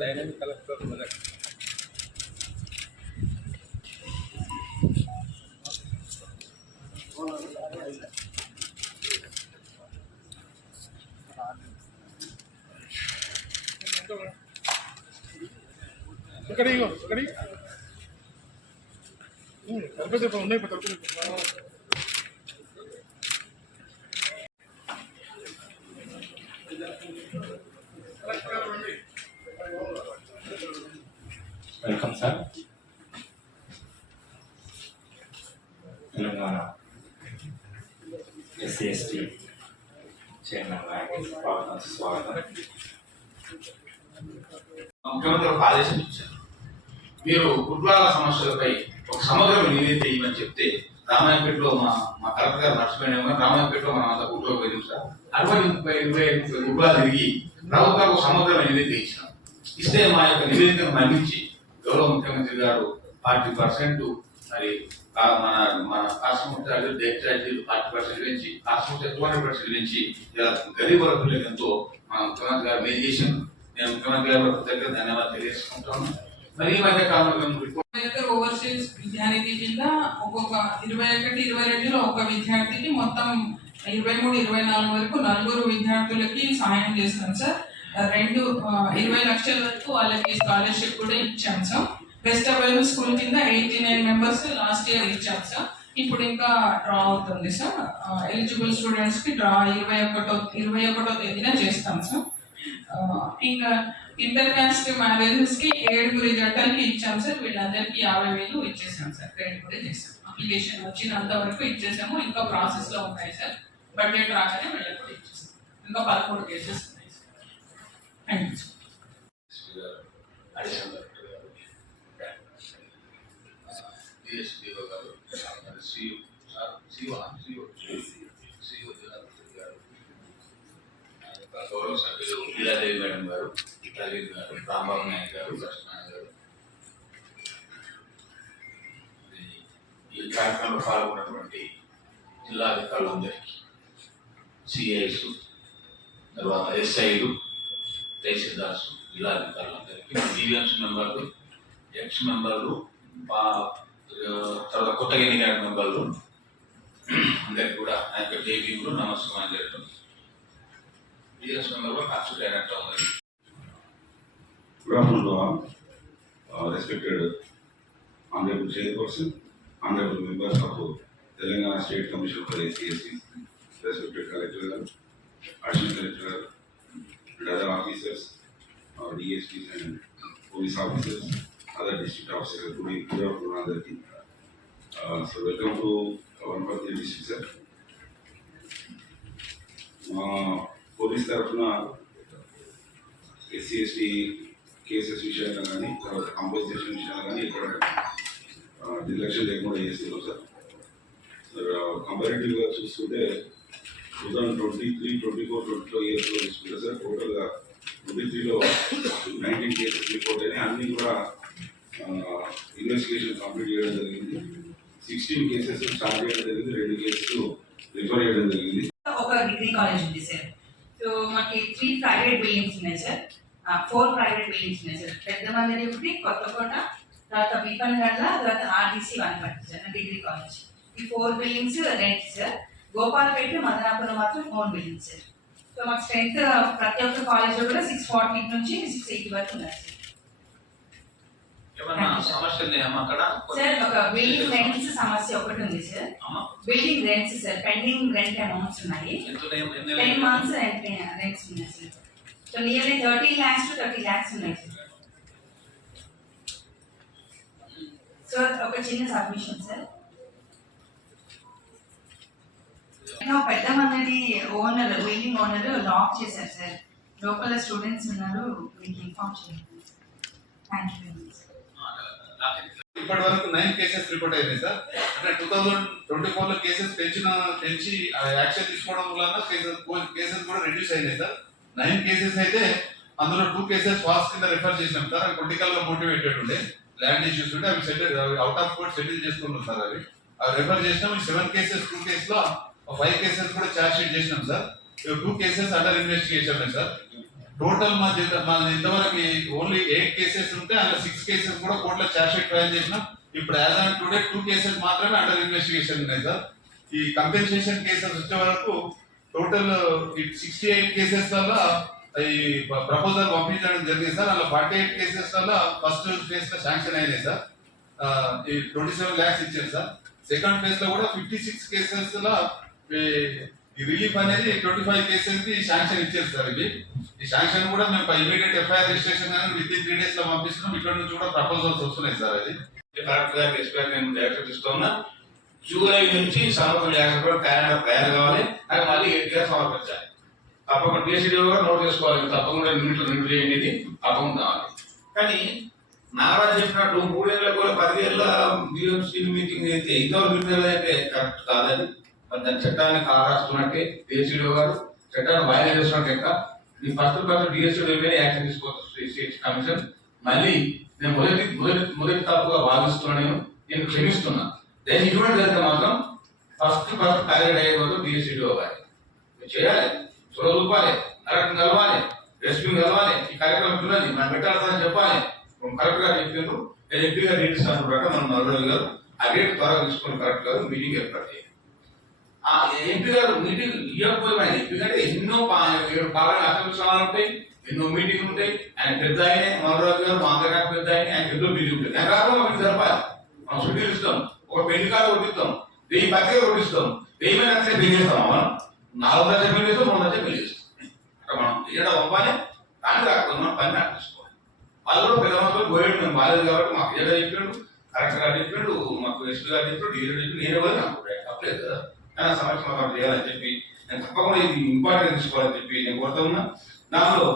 Dynamic collector ఇక్కడ ఇగో ఇక్కడ తలపతి ఉన్నాయి తలపతి ఎస్సీ ఎస్టీ చైర్మన్ స్వాగతం స్వాగతం ముఖ్యమంత్రి ఒక ఆదేశం ఇచ్చారు. మీరు కుట్రాల సమస్యలపై ఒక సమగ్ర నివేదిక ఇవ్వని చెప్తే రామాయపేటలో మా మా కలెక్టర్ గారు నడిచిపోయిన రామాయపేటలో మనం అంతా గుడ్లో పోయినాం సార్. అరవై ముప్పై ఇరవై ముప్పై కుట్రాలు తిరిగి ప్రభుత్వం ఒక సమగ్ర నివేదిక ఇచ్చినాం ఇస్తే మా యొక్క నివేదికను మన్నించి గౌరవ ముఖ్యమంత్రి గారు ఫార్టీ పర్సెంట్ మరి మన మన కాస్మోట్ ఛార్జీలు డెట్ ఛార్జీలు ఫార్టీ పర్సెంట్ పెంచి కాస్మోట్ టూ హండ్రెడ్ పర్సెంట్ పెంచి ఇలా గరీబ్ వర్గులతో మన ముఖ్యమంత్రి గారు మేము చేసింది నేను ముఖ్యమంత్రి గారు దగ్గర ధన్యవాదాలు తెలియజేసుకుంటాను మరి ఈ మధ్య కాలంలో ఓవర్సీస్ విద్యానిధి కింద ఒక్కొక్క ఇరవై ఒకటి ఇరవై రెండులో ఒక విద్యార్థికి మొత్తం ఇరవై మూడు ఇరవై నాలుగు వరకు నలుగురు విద్యార్థులకి సహాయం చేస్తాం సార్. రెండు ఇరవై లక్షల వరకు వాళ్ళకి స్కాలర్షిప్ కూడా ఇచ్చాం సార్. బెస్ట్ అవైలబుల్ స్కూల్ కింద eighty nine members last year ఇచ్చాం సార్ ఇప్పుడు ఇంకా డ్రా అవుతుంది సార్ ఎలిజిబుల్ స్టూడెంట్స్కి డ్రా ఇరవై ఒకటో ఇరవై ఒకటో తేదీన చేస్తాం సార్ ఇంకా ఇంటర్ క్యాస్ట్ మ్యారేజెస్కి ఏడుగురి జంటలకి ఇచ్చాం సార్ వీళ్ళందరికీ యాభై వేలు ఇచ్చేసాం సార్ క్రెడిట్ కూడా చేసాం. అప్లికేషన్ వచ్చినంత వరకు ఇచ్చేసాము. ఇంకా ప్రాసెస్లో ఉన్నాయి సార్ బడ్జెట్ రాగానే వీళ్ళకి కూడా ఇచ్చేసాం. ఇంకా పదకొండు కేసెస్ ఉన్నాయి సార్ థ్యాంక్ యూ సార్ గారు రవీంద్ర గారు రాంబాబు నాయక్ గారు గారు. ఈ కార్యక్రమంలో పాల్గొన్నటువంటి జిల్లా అధికారులందరికీ సిఐస్ తర్వాత ఎస్ఐలు తహసీల్దార్స్ జిల్లా అధికారులందరికీ మన డివిఎన్స్ మెంబర్లు ఎక్స్ మెంబర్లు పా తర్వాత కొత్తగా ఎన్నికైన మెంబర్లు అందరికి కూడా నా యొక్క జేబీలు నమస్కారం చేయడం డివిఎన్స్ మెంబర్లో ఖర్చు అయినట్టు ఉంది Good afternoon, all. Uh, respected Honorable Chairperson, Honorable members of the Telangana State Commission for ACSC, respected Collector, Assistant Collector, and other officers, uh, DSPs and police officers, other district officers, good evening, good afternoon, other. Uh, so welcome to our party district, sir. Uh, police Tarapuna, ना cases విషయంలో కానీ తర్వాత composition విషయంలో కానీ ఇక్కడ ఆ, నిర్లక్ష్యం లేకుండా చేస్తున్నాం సార్ సార్ కంపారిటివ్గా చూసుకుంటే two thousand twenty three twenty four twenty four ఇయర్స్లో చూసుకుంటే సార్ టోటల్గా ట్వంటీ త్రీలో నైన్టీన్ కేసెస్ రిపోర్ట్ అయినాయి. అన్నీ కూడా ఇన్వెస్టిగేషన్ కంప్లీట్ చేయడం జరిగింది. సిక్స్టీన్ కేసెస్ స్టార్ట్ చేయడం జరిగింది రెండు కేసెస్ రిఫర్ చేయడం జరిగింది. ఒక డిగ్రీ కాలేజ్ ఉంది సార్ సో మాకు త్రీ ప్రైవేట్ బిల్డింగ్స్ ఉన్నాయి సార్ ఫోర్ ప్రైవేట్ బిల్డింగ్స్ ఉన్నాయి. సార్ ఒకటి కొత్తకోట తర్వాత బీపన్ గడ్ల తర్వాత RDC Wanaparthy sir degree college. ఈ four buildings rent sir Gopalpet Madanapuram మాత్రం ఓన్ బిల్డింగ్ సార్ సో మాకు స్ట్రెంత్ ప్రతి ఒక్క కాలేజ్లో కూడా సిక్స్ ఫార్టీ నుంచి సిక్స్ ఎయిటీ వరకు ఉన్నారు సార్ సార్ ఒక బిల్డింగ్ రెంట్స్ సమస్య ఒకటి ఉంది sir building rents sir pending rent amounts ఉన్నాయి. టెన్? మంత్స్ రెంట్స్ ఉన్నాయి? Sir so nearly thirty lakhs to thirty lakhs ఉన్నాయి. సార్ సో ఒక చిన్న సబ్మిషన్ సార్ పెద్ద మంది ఓనర్ బిల్డింగ్ ఓనర్ లాక్ చేశారు సార్ లోపల స్టూడెంట్స్ ఉన్నారు మీకు ఇన్ఫార్మ్ చేయండి. థ్యాంక్ యూ వెరీ మచ్ ఇప్పటి వరకు నైన్ కేసెస్ రిపోర్ట్ అయినాయి సార్ అంటే టూ థౌజండ్ ట్వంటీ ఫోర్లో కేసెస్ పెంచిన పెంచి యాక్షన్ తీసుకోవడం వల్ల కేసెస్ కేసెస్ కూడా రెడ్యూస్ అయినాయి సార్ నైన్ కేసెస్ అయితే అందులో టూ కేసెస్ ఫాస్ట్ కింద రిఫర్ చేసినాం సార్. అవి పొలిటికల్గా మోటివేటెడ్ ఉండే ల్యాండ్ ఇష్యూస్ ఉంటే అవి settle out of court settle చేసుకున్నాం సార్ అవి. అవి రిఫర్ చేసినాం. సెవెన్ కేసెస్ టూ కేసు లో ఫైవ్ కేసెస్ కూడా ఛార్జ్ షీట్ చేసినాం sir. Two cases under investigation sir. Total మా జిల్లా మా ఇంతవరకు ఓన్లీ ఎయిట్ కేసెస్ ఉంటే అందులో సిక్స్ కేసెస్ కూడా కోర్టులో ఛార్జ్ షీట్ ఫైల్ చేసినాం. ఇప్పుడు as on today two cases మాత్రమే అండర్ ఇన్వెస్టిగేషన్ ఉన్నాయి సార్. ఈ కంపెన్సేషన్ కేసెస్ వచ్చే వరకు టోటల్ సిక్స్టీ ఎయిట్ కేసెస్ వల్ల ఈ ప్రపోజల్ పంపించడం జరిగింది సార్. అలా ఫార్టీ ఎయిట్ కేసెస్ వల్ల ఫస్ట్ ఫేజ్లో శాంక్షన్ అయినాయి సార్. ఈ ట్వంటీ సెవెన్ ల్యాక్స్ ఇచ్చారు సార్. సెకండ్ ఫేజ్లో కూడా ఫిఫ్టీ సిక్స్ కేసెస్లో ఈ- రిలీఫ్ అనేది ట్వంటీ ఫైవ్ కేసెస్కి శాంక్షన్ ఇచ్చారు సార్ ఇది. ఈ శాంక్షన్ కూడా మేము ఇమీడియట్ ఎఫ్ఐఆర్ రిజిస్ట్రేషన్ అనేది విత్ ఇన్ త్రీ డేస్లో పంపిస్తున్నాం. ఇక్కడ నుంచి కూడా ప్రపోజల్స్ వస్తున్నాయి సార్ అది. కరెక్ట్గా ఎస్పీ నేను డైరెక్టర్ ఇస్తున్నా జూలై నుంచి సంవత్సరం లేకపోతే తయారు తయారు కావాలి. అది మళ్ళీ ఎయిట్గా సమర్పించాలి. తప్పకుండా డిఎస్సీ కూడా నోట్ చేసుకోవాలి. తప్పకుండా నిమిట్లు నిమిట్లు చేయండి ఇది. తప్పకుండా కావాలి. కానీ నారాజు చెప్పినట్టు మూడేళ్ళ కూడా పదివేల డిఎంసీ మీటింగ్ అయితే ఇంకా విడుదల అయితే కరెక్ట్ కాదని. మరి దాని చట్టాన్ని కారాస్తున్నట్టే డిఎస్సీడీ గారు. చట్టాన్ని వాయిదా చేస్తున్నట్టు ఇంకా. ఈ ఫస్ట్ ఫస్ట్ డిఎస్సీ మీద యాక్షన్ తీసుకోవచ్చు స్టేట్ కమిషన్. మళ్ళీ నేను మొదటి మొదటి మొదటి తప్పుగా భావిస్తున్నాను నేను. క్షమిస్తున్నాను క్షమిస్తున్నా దయచేసి ఇటువంటి జరిగితే మాత్రం ఫస్ట్ ఫస్ట్ టార్గెట్ అయ్యే రోజు డిఎస్సీడీ అవ్వాలి మీరు చేయాలి చొరవ చూపాలి కరెక్ట్ కలవాలి డస్ట్బిన్ కలవాలి ఈ కార్యక్రమం ఉన్నది మనం పెట్టాల్సిందని చెప్పాలి ఇప్పుడు కరెక్ట్ గా చెప్పారు ఎంపీ గారు రేట్ ఇస్తాను ప్రకారం మనం నలభై గారు ఆ రేట్ త్వరగా తీసుకుని కరెక్ట్ గారు మీటింగ్ ఏర్పాటు చేయాలి ఆ ఎంపీ గారు మీటింగ్ ఇవ్వకపోతే ఎంపీ గారు ఎన్నో పా- ఏడు పాలన అసెంబ్లీ స్థానాలు ఉంటాయి ఎన్నో మీటింగ్లు ఉంటాయి ఆయన పెద్ద ఆయన మనోరాజు గారు మా అందరికీ పెద్ద ఆయన ఆయన పెద్ద మీటింగ్ ఉంటుంది ఆయన రాకుండా మనకి జరపాలి మనం షెడ్యూల్ ఇస్తాం ఒక పెళ్ళి కాదు కొట్టిస్తాం. వెయ్యి పత్రిక కొట్టిస్తాం. వెయ్యి మంది అట్లే పెళ్ళి చేస్తాం మనం. నాలుగు దశ పెళ్ళి చేస్తాం మూడు దశ పెళ్ళి చేస్తాం. అక్కడ మనం ఏడా పంపాలి? దాన్ని రాకపోతే మనం పని నడిపించుకోవాలి వాళ్ళు పెద్ద మంత్రులు పోయాడు మేము బాలేదు కాబట్టి మాకు ఏదో చెప్పాడు కరెక్ట్ గారు చెప్పాడు మాకు ఎస్పీ గారు చెప్పాడు ఏదో చెప్పి నేనే కూడా నాకు తప్పలేదు కదా. కానీ సమస్య చేయాలని చెప్పి నేను తప్పకుండా ఇది ఇంపార్టెంట్ తీసుకోవాలని చెప్పి నేను కోరుతా ఉన్నా. దానిలో